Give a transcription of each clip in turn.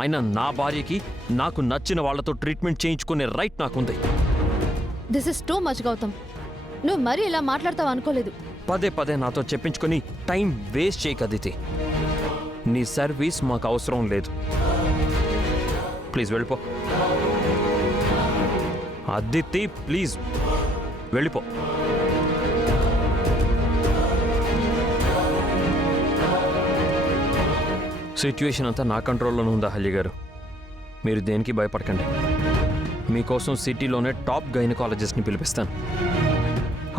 అయినా నా భార్యకి నాకు నచ్చిన వాళ్లతో ట్రీట్మెంట్ చేయించుకునే రైట్ నాకుంది. This is too much Gautam. నువ్వు మరీ ఇలా మాట్లాడతావు అనుకోలేదు. పదే పదే నాతో చెప్పించుకొని టైం వేస్ట్ చేయకు అదితి. నీ సర్వీస్ మాకు అవసరం లేదు. ప్లీజ్ వెళ్ళిపో అదితి, ప్లీజ్ వెళ్ళిపో. సిచ్యువేషన్ అంతా నా కంట్రోల్లోనే ఉందా అహల్య గారు? మీరు దేనికి భయపడకండి. మీకోసం సిటీలోనే టాప్ గైనకాలజిస్ట్ని పిలిపిస్తాను.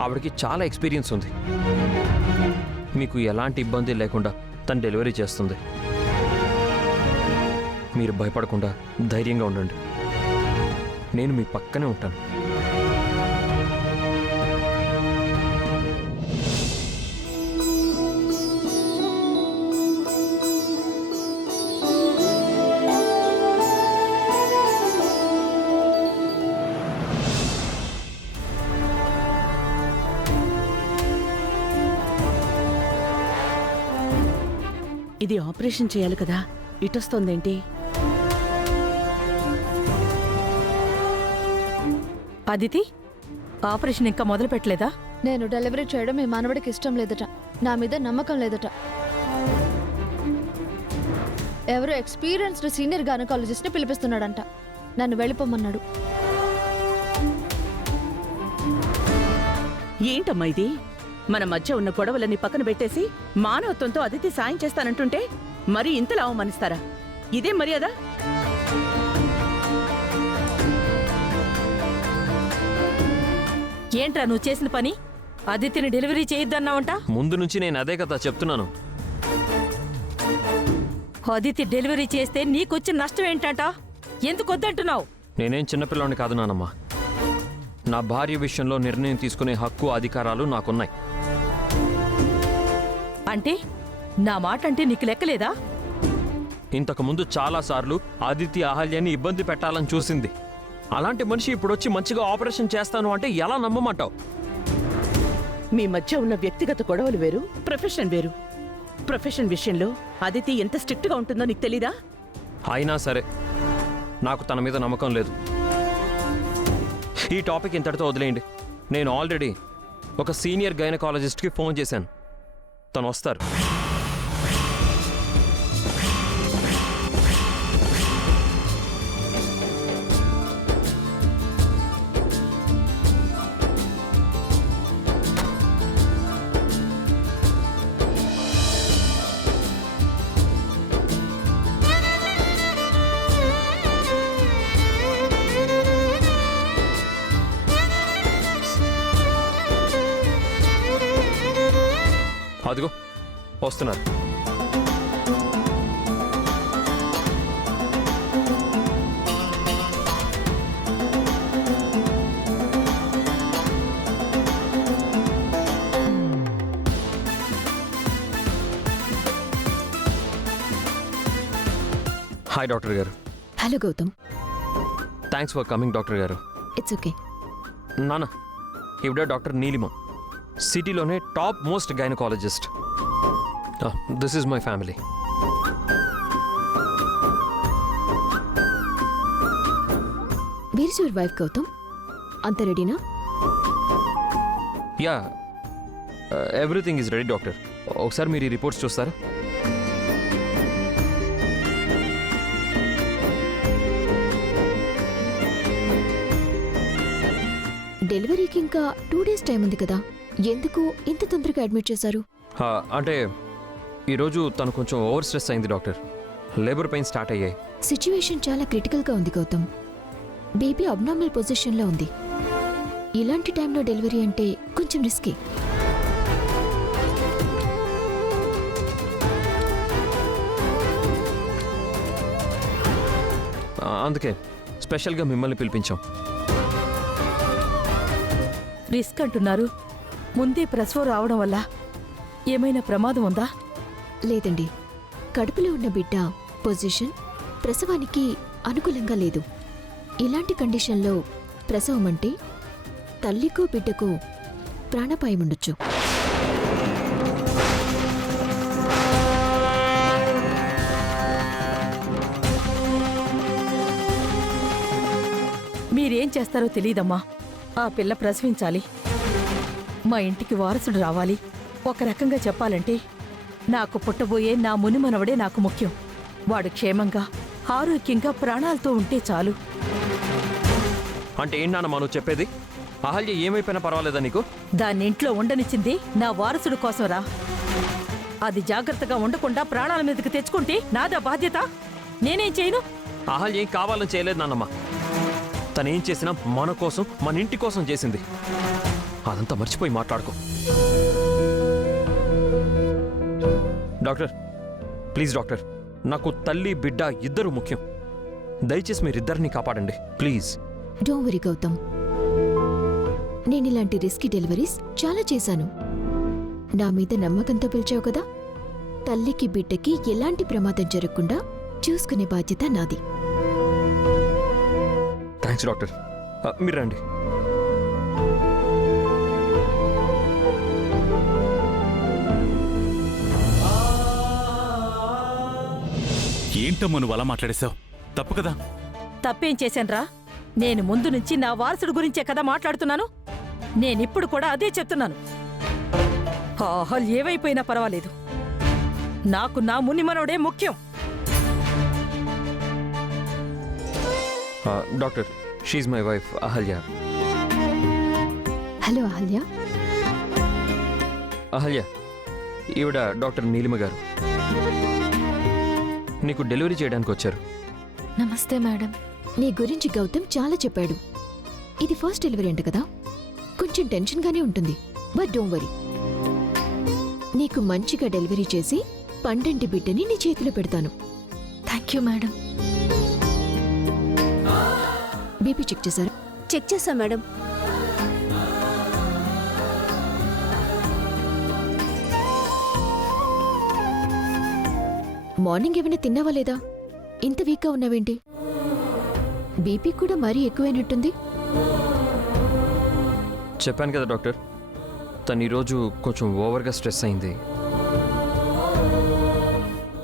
ఆవిడకి చాలా ఎక్స్పీరియన్స్ ఉంది. మీకు ఎలాంటి ఇబ్బంది లేకుండా తను డెలివరీ చేస్తుంది. మీరు భయపడకుండా ధైర్యంగా ఉండండి. నేను మీ పక్కనే ఉంటాను. ఇది ఆపరేషన్ చేయాలి కదా, ఇటొస్తోందేంటి? అదితి, ఆపరేషన్ ఇంకా మొదలు పెట్టలేదా? నేను డెలివరీ చేయడం మీ మనవడికి ఇష్టం లేదట. నా మీద నమ్మకం లేదట. ఎవరో ఎక్స్పీరియన్స్డ్ సీనియర్ గైనకాలజిస్ట్ని పిలిపిస్తున్నాడంట. నన్ను వెళ్ళిపోమన్నాడు. ఏంటమ్మా ఇది? మన మధ్య ఉన్న గొడవలన్నీ పక్కన పెట్టేసి మానవత్వంతో అదితి సాయం చేస్తానంటుంటే మరి ఇంతలా అవమానిస్తారా? ఇదే మర్యాద? ఏంట్రా నువ్వు చేసిన పని? అదితిని డెలివరీ చేయొద్దన్నావంట. ముందు నుంచి నేను అదే కదా చెప్తున్నాను. అదితి డెలివరీ చేస్తే నీకొచ్చిన నష్టం ఏంటంట? ఎందుకు వద్దంటున్నావు? నేనేం చిన్నపిల్లని కాదు నానమ్మా. నా భార్య విషయంలో నిర్ణయం తీసుకునే హక్కు, అధికారాలు నాకున్నాయి. అంటే నా మాట అంటే నీకు లెక్కలేదా? ఇంతకుముందు చాలాసార్లు అదితి అహల్యని ఇబ్బంది పెట్టాలని చూసింది. అలాంటి మనిషి ఇప్పుడు వచ్చి మంచిగా ఆపరేషన్ చేస్తాను అంటే ఎలా నమ్మమంటావు? మీ మధ్య ఉన్న వ్యక్తిగత గొడవలు వేరు, ప్రొఫెషన్ వేరు. ప్రొఫెషన్ విషయంలో అదితి ఎంత స్ట్రిక్ట్ గా ఉంటుందో నీకు తెలీదా? అయినా సరే నాకు తన మీద నమ్మకం లేదు. ఈ టాపిక్ ఇంతటితో వదిలేయండి. నేను ఆల్రెడీ ఒక సీనియర్ గైనకాలజిస్ట్కి ఫోన్ చేశాను. తను వస్తారు. అదిగో వస్తున్నారు. హాయ్ డాక్టర్ గారు. Hello Gautam. Thanks for coming doctor గారు. It's okay. నాన్న, ఇవిడ డాక్టర్ నీలిమ, సిటీలోనే top most gynaecologist. This is my family. Where is your wife Gautam? అంత రెడీనా? Yeah, everything is ready doctor. ఒకసారి మీరు ఈ రిపోర్ట్స్ చూస్తారా? డెలివరీకి ఇంకా 2 days టైం ఉంది కదా, ఎందుకు ఇంత తొందరగా అడ్మిట్ చేశారు? అంటే ఈరోజు తను కొంచెం ఓవర్ స్ట్రెస్ అయింది డాక్టర్. లేబర్ పెయిన్ స్టార్ట్ అయ్యాయి. సిచ్యువేషన్ చాలా క్రిటికల్గా ఉంది గౌతమ్. బేబీ అబ్నార్మల్ పొజిషన్లో ఉంది. ఇలాంటి టైంలో డెలివరీ అంటే కొంచెం రిస్కీ. అందుకే స్పెషల్గా మిమ్మల్ని పిలిపించాం. రిస్క్ అంటున్నారు. ముందే ప్రసవం రావడం వల్ల ఏమైనా ప్రమాదం ఉందా? లేదండి, కడుపులో ఉన్న బిడ్డ పొజిషన్ ప్రసవానికి అనుకూలంగా లేదు. ఇలాంటి కండిషన్లో ప్రసవం అంటే తల్లికో బిడ్డకో ప్రాణాపాయం ఉండొచ్చు. ఏం చేస్తారో తెలియదమ్మా. ఆ పిల్ల ప్రసవించాలి, మా ఇంటికి వారసుడు రావాలి. ఒక రకంగా చెప్పాలంటే నాకు పుట్టబోయే నా మునిమనవడే నాకు ముఖ్యం. వాడు క్షేమంగా ఆరోగ్యంగా ప్రాణాలతో ఉంటే చాలు. అంటే ఏంటి నాన్నమ్మా నువ్వు చెప్పేది? అహల్య ఏమైపోయినా పర్వాలేదా నీకు? దాన్ని ఇంట్లో ఉండనిచ్చింది నా వారసుడు కోసంరా. అది జాగ్రత్తగా ఉండకుండా ప్రాణాల మీదకి తెచ్చుకుంటే నాదా బాధ్యత? నేనేం చేయను? అహల్య ఏం కావాలని చేయలేదు నాన్నమ్మ. తనేం చేసినా మన కోసం, మన ఇంటి కోసం చేసింది. అదంతా మర్చిపోయి మాట్లాడుకో. డాక్టర్, ప్లీజ్ డాక్టర్, నాకు తల్లి బిడ్డ ఇద్దరు ముఖ్యం. దయచేసి మీరిద్దరిని కాపాడండి ప్లీజ్. డోంట్ వరీ గౌతమ్, నేను ఇలాంటి రిస్కీ డెలివరీస్ చాలా చేశాను. నా మీద నమ్మకంతో పిలిచావు కదా, తల్లికి బిడ్డకి ఎలాంటి ప్రమాదం జరగకుండా చూసుకునే బాధ్యత నాది. Thanks doctor. మీరు రండి. ఏంటమ్మా నువ్వు అలా మాట్లాడేశావు? తప్పు కదా. తప్పేం చేశాన్రా? నేను ముందు నుంచి నా వారసుడు గురించే కదా మాట్లాడుతున్నాను. నేనిప్పుడు కూడా అదే చెప్తున్నాను. ఆహల్ ఏవైపోయినా పర్వాలేదు, నాకు నా మునిమనోడే ముఖ్యం. Doctor, she is my wife Ahalya. Hello Ahalya. Ahalya, ఈవిడ డాక్టర్ నీలిమ గారు. నీకు డెలివరీ చేయడానికి వచ్చారు. నమస్తే మేడం. నీ గురించి గౌతమ్ చాలా చెప్పాడు. ఇది ఫస్ట్ డెలివరీ అంట కదా, కొంచెం టెన్షన్గానే ఉంటుంది. బట్ డోంట్ వరీ, నీకు మంచిగా డెలివరీ చేసి పండంటి బిడ్డని నీ చేతిలో పెడతాను. Thank you madam. BP check చేశారా? చెక్ చేశా మేడం. మార్నింగ్ ఏమైనా తిన్నావా లేదా? ఇంత వీక్గా ఉన్నావేంటి? బీపీ కూడా మరీ ఎక్కువైనట్టుంది. చెప్పాను కదా డాక్టర్, తను ఈరోజు కొంచెం ఓవర్గా స్ట్రెస్ అయింది.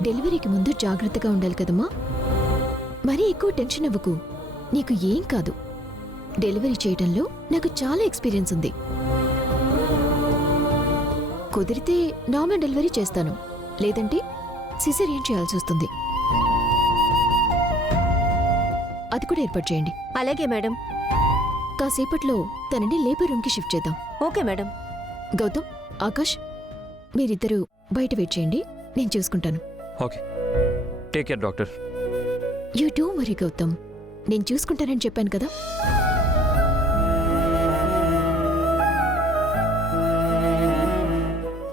డెలివరీకి ముందు జాగ్రత్తగా ఉండాలి కదమ్మా. మరీ ఎక్కువ టెన్షన్ అవ్వకు, నీకు ఏం కాదు. డెలివరీ చేయడంలో నాకు చాలా ఎక్స్పీరియన్స్ ఉంది. కుదిరితే నార్మల్ డెలివరీ చేస్తాను, లేదంటే సిజేరియన్ చేయాల్సి వస్తుంది. అది కూడా ఏర్పాటు చేయండి. అలాగే మేడం. కాసేపట్లో తనని లేబర్ రూమ్కి షిఫ్ట్ చేద్దాం. Okay madam. గౌతమ్, ఆకాష్, మీరిద్దరూ బయట వెయిట్ చేయండి, నేను చూసుకుంటాను. Okay, take care doctor. You don't worry Gautam, నేను చూసుకుంటానని చెప్పాను కదా.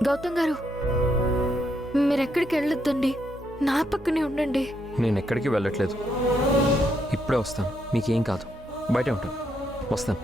గౌతమ్ గారు, మీరెక్కడికి వెళ్ళొద్దండి, నా పక్కనే ఉండండి. నేను ఎక్కడికి వెళ్ళట్లేదు, ఇప్పుడే వస్తాను. మీకేం కాదు, బయటే ఉంటాను. వస్తాను.